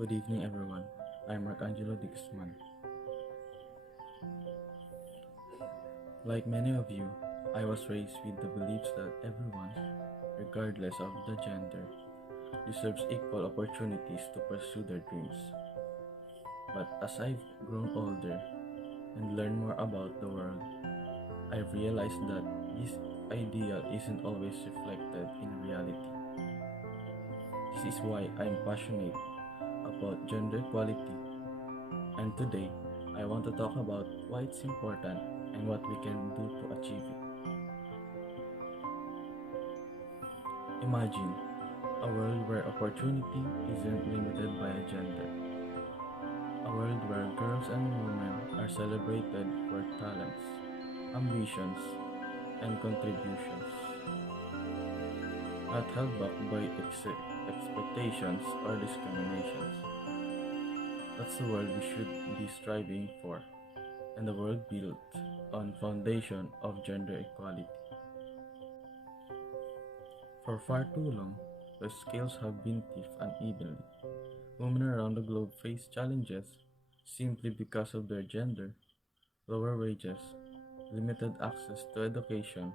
Good evening, everyone. I'm Marcangelo de Guzman. Like many of you, I was raised with the beliefs that everyone, regardless of the gender, deserves equal opportunities to pursue their dreams. But as I've grown older and learned more about the world, I've realized that this ideal isn't always reflected in reality. This is why I'm passionate about gender equality, and today I want to talk about why it's important and what we can do to achieve it. Imagine a world where opportunity isn't limited by a gender, a world where girls and women are celebrated for talents, ambitions, and contributions, not held back by expectations or discriminations. That's the world we should be striving for, and the world built on foundation of gender equality. For far too long, the scales have been tipped unevenly. Women around the globe face challenges simply because of their gender, lower wages, limited access to education,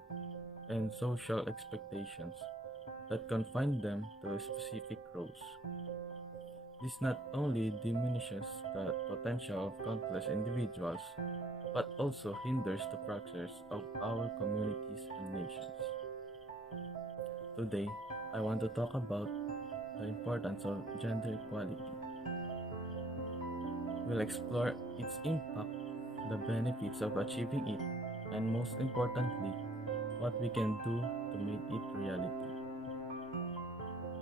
and social expectations that confine them to specific roles. This not only diminishes the potential of countless individuals, but also hinders the progress of our communities and nations. Today, I want to talk about the importance of gender equality. We'll explore its impact, the benefits of achieving it, and most importantly, what we can do to make it reality.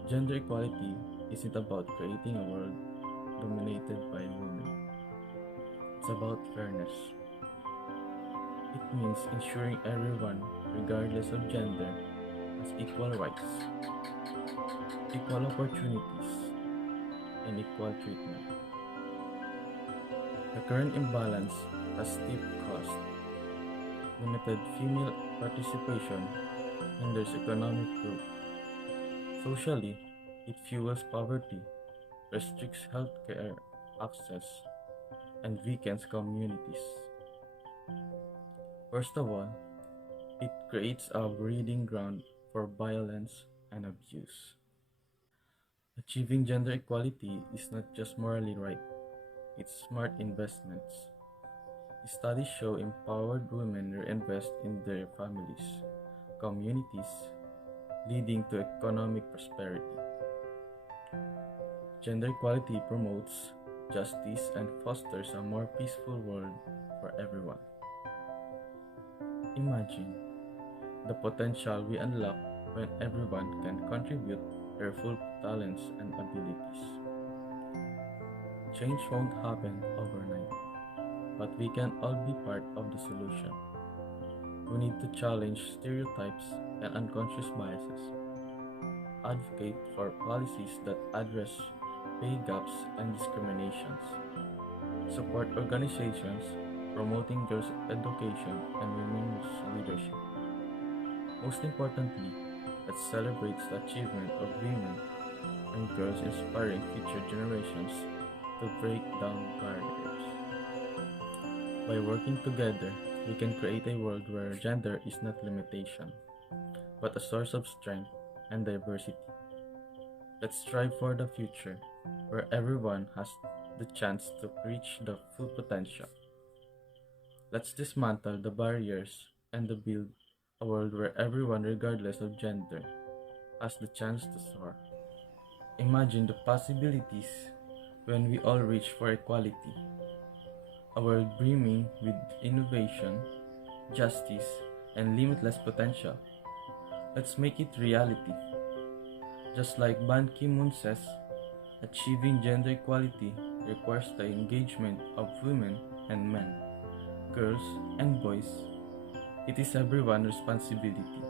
Gender equality isn't about creating a world dominated by women. It's about fairness. It means ensuring everyone, regardless of gender, has equal rights, equal opportunities, and equal treatment. The current imbalance has steep cost, limited female participation, hinders economic growth. Socially, it fuels poverty, restricts healthcare access, and weakens communities. First of all, it creates a breeding ground for violence and abuse. Achieving gender equality is not just morally right, it's smart investments. Studies show empowered women reinvest in their families, communities, leading to economic prosperity. Gender equality promotes justice and fosters a more peaceful world for everyone. Imagine the potential we unlock when everyone can contribute their full talents and abilities. Change won't happen overnight, but we can all be part of the solution. We need to challenge stereotypes and unconscious biases, advocate for policies that address pay gaps and discriminations, support organizations promoting girls' education and women's leadership. Most importantly, let's celebrate the achievement of women and girls inspiring future generations to break down barriers. By working together, we can create a world where gender is not limitation, but a source of strength and diversity. Let's strive for the future where everyone has the chance to reach the full potential. Let's dismantle the barriers and build a world where everyone, regardless of gender, has the chance to soar. Imagine the possibilities when we all reach for equality. A world brimming with innovation, justice, and limitless potential. Let's make it reality. Just like Ban Ki-moon says, achieving gender equality requires the engagement of women and men, girls and boys. It is everyone's responsibility.